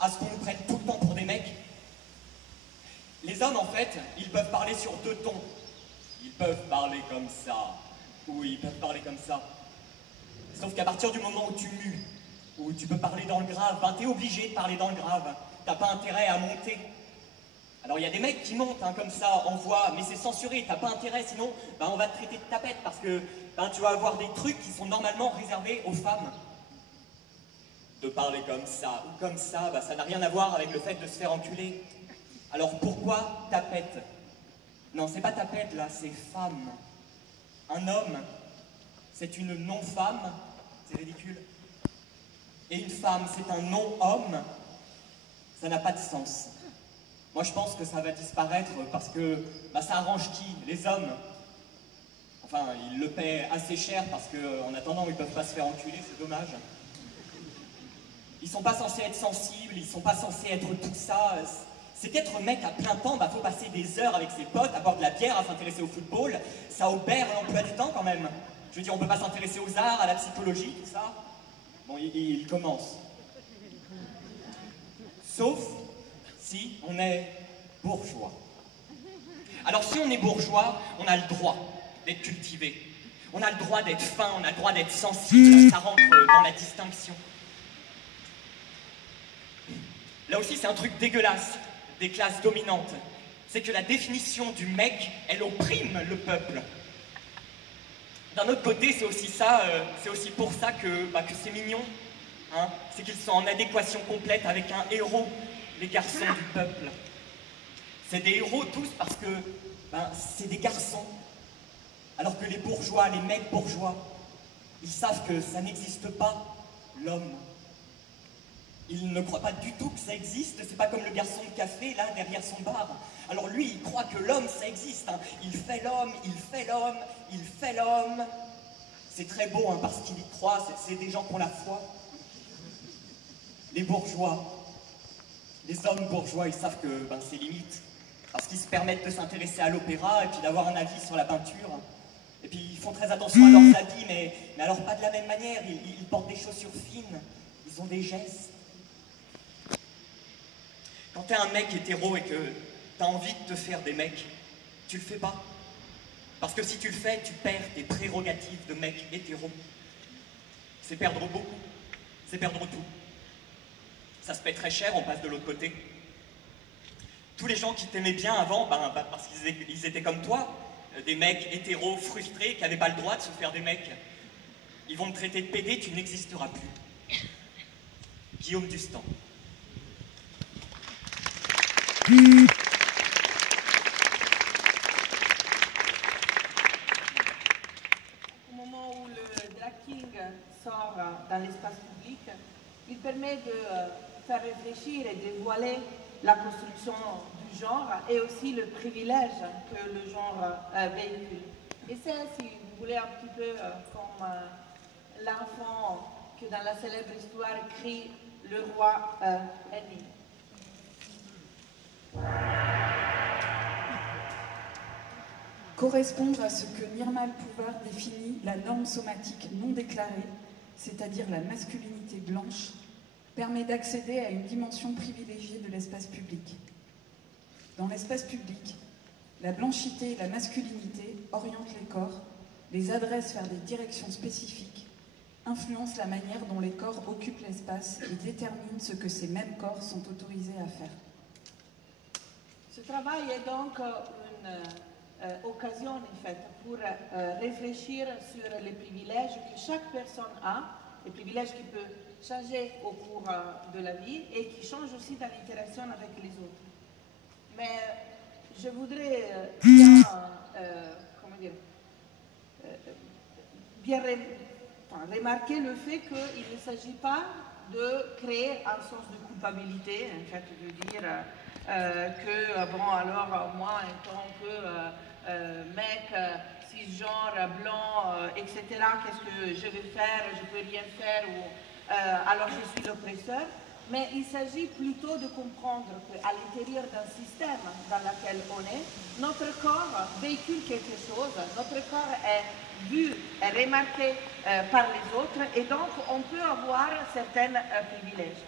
à ce qu'on nous prenne tout le temps pour des mecs. Les hommes, en fait, ils peuvent parler sur deux tons. Ils peuvent parler comme ça, ou ils peuvent parler comme ça. Sauf qu'à partir du moment où tu mues, où tu peux parler dans le grave, ben t'es obligé de parler dans le grave. T'as pas intérêt à monter. Alors il y a des mecs qui montent comme ça en voix, mais c'est censuré, t'as pas intérêt, sinon ben, on va te traiter de tapette parce que ben, tu vas avoir des trucs qui sont normalement réservés aux femmes. De parler comme ça ou comme ça, ben, ça n'a rien à voir avec le fait de se faire enculer. Alors pourquoi tapette? Non, c'est pas tapette là, c'est femme. Un homme, c'est une non-femme, c'est ridicule. Et une femme, c'est un non-homme, ça n'a pas de sens. Moi, je pense que ça va disparaître parce que bah, ça arrange qui? Les hommes. Enfin, ils le paient assez cher parce qu'en attendant, ils ne peuvent pas se faire enculer, c'est dommage. Ils sont pas censés être sensibles, ils sont pas censés être tout ça. C'est qu'être mec à plein temps, bah, faut passer des heures avec ses potes, à boire de la bière, à s'intéresser au football. Ça opère l'emploi du temps quand même. Je veux dire, on peut pas s'intéresser aux arts, à la psychologie, tout ça. Bon, il commence. Sauf si on est bourgeois. Alors si on est bourgeois, on a le droit d'être cultivé. On a le droit d'être fin, on a le droit d'être sensible, ça rentre dans la distinction. Là aussi, c'est un truc dégueulasse des classes dominantes. C'est que la définition du mec, elle opprime le peuple. D'un autre côté, c'est aussi ça, c'est aussi pour ça que c'est mignon. Hein, c'est qu'ils sont en adéquation complète avec un héros, les garçons du peuple. C'est des héros tous parce que c'est des garçons. Alors que les bourgeois, les mecs bourgeois, ils savent que ça n'existe pas, l'homme. Il ne croit pas du tout que ça existe, c'est pas comme le garçon de café, là, derrière son bar. Alors lui, il croit que l'homme, ça existe. Hein. Il fait l'homme, il fait l'homme, il fait l'homme. C'est très beau, hein, parce qu'il y croit, c'est des gens qui ont la foi. Les bourgeois, les hommes bourgeois, ils savent que c'est limite. Parce qu'ils se permettent de s'intéresser à l'opéra et puis d'avoir un avis sur la peinture. Et puis ils font très attention à leurs habits, mais alors pas de la même manière. Ils portent des chaussures fines, ils ont des gestes. Quand t'es un mec hétéro et que t'as envie de te faire des mecs, tu le fais pas. Parce que si tu le fais, tu perds tes prérogatives de mec hétéro. C'est perdre beaucoup, c'est perdre tout. Ça se paie très cher, on passe de l'autre côté. Tous les gens qui t'aimaient bien avant, parce qu'ils étaient comme toi, des mecs hétéros frustrés qui n'avaient pas le droit de se faire des mecs. Ils vont te traiter de pédé, tu n'existeras plus. Guillaume Dustan. Au moment où le drag king sort dans l'espace public, il permet de faire réfléchir et dévoiler la construction du genre et aussi le privilège que le genre véhicule. Et c'est, si vous voulez, un petit peu comme l'enfant que dans la célèbre histoire crie « Le roi est né ». Correspondre à ce que Nirmal Pouvard définit la norme somatique non déclarée, c'est-à-dire la masculinité blanche, permet d'accéder à une dimension privilégiée de l'espace public. Dans l'espace public, la blanchité et la masculinité orientent les corps, les adressent vers des directions spécifiques, influencent la manière dont les corps occupent l'espace et déterminent ce que ces mêmes corps sont autorisés à faire. Ce travail est donc une occasion en fait pour réfléchir sur les privilèges que chaque personne a, les privilèges qui peuvent changer au cours de la vie et qui changent aussi dans l'interaction avec les autres. Mais je voudrais bien remarquer le fait qu'il ne s'agit pas de créer un sens de culpabilité, en fait, de dire que, bon, alors, moi, en tant que mec, cisgenre, blanc, etc., qu'est-ce que je vais faire, je ne peux rien faire, ou alors je suis l'oppresseur. Mais il s'agit plutôt de comprendre qu'à l'intérieur d'un système dans lequel on est, notre corps véhicule quelque chose, notre corps est vu, est remarqué par les autres, et donc on peut avoir certains privilèges.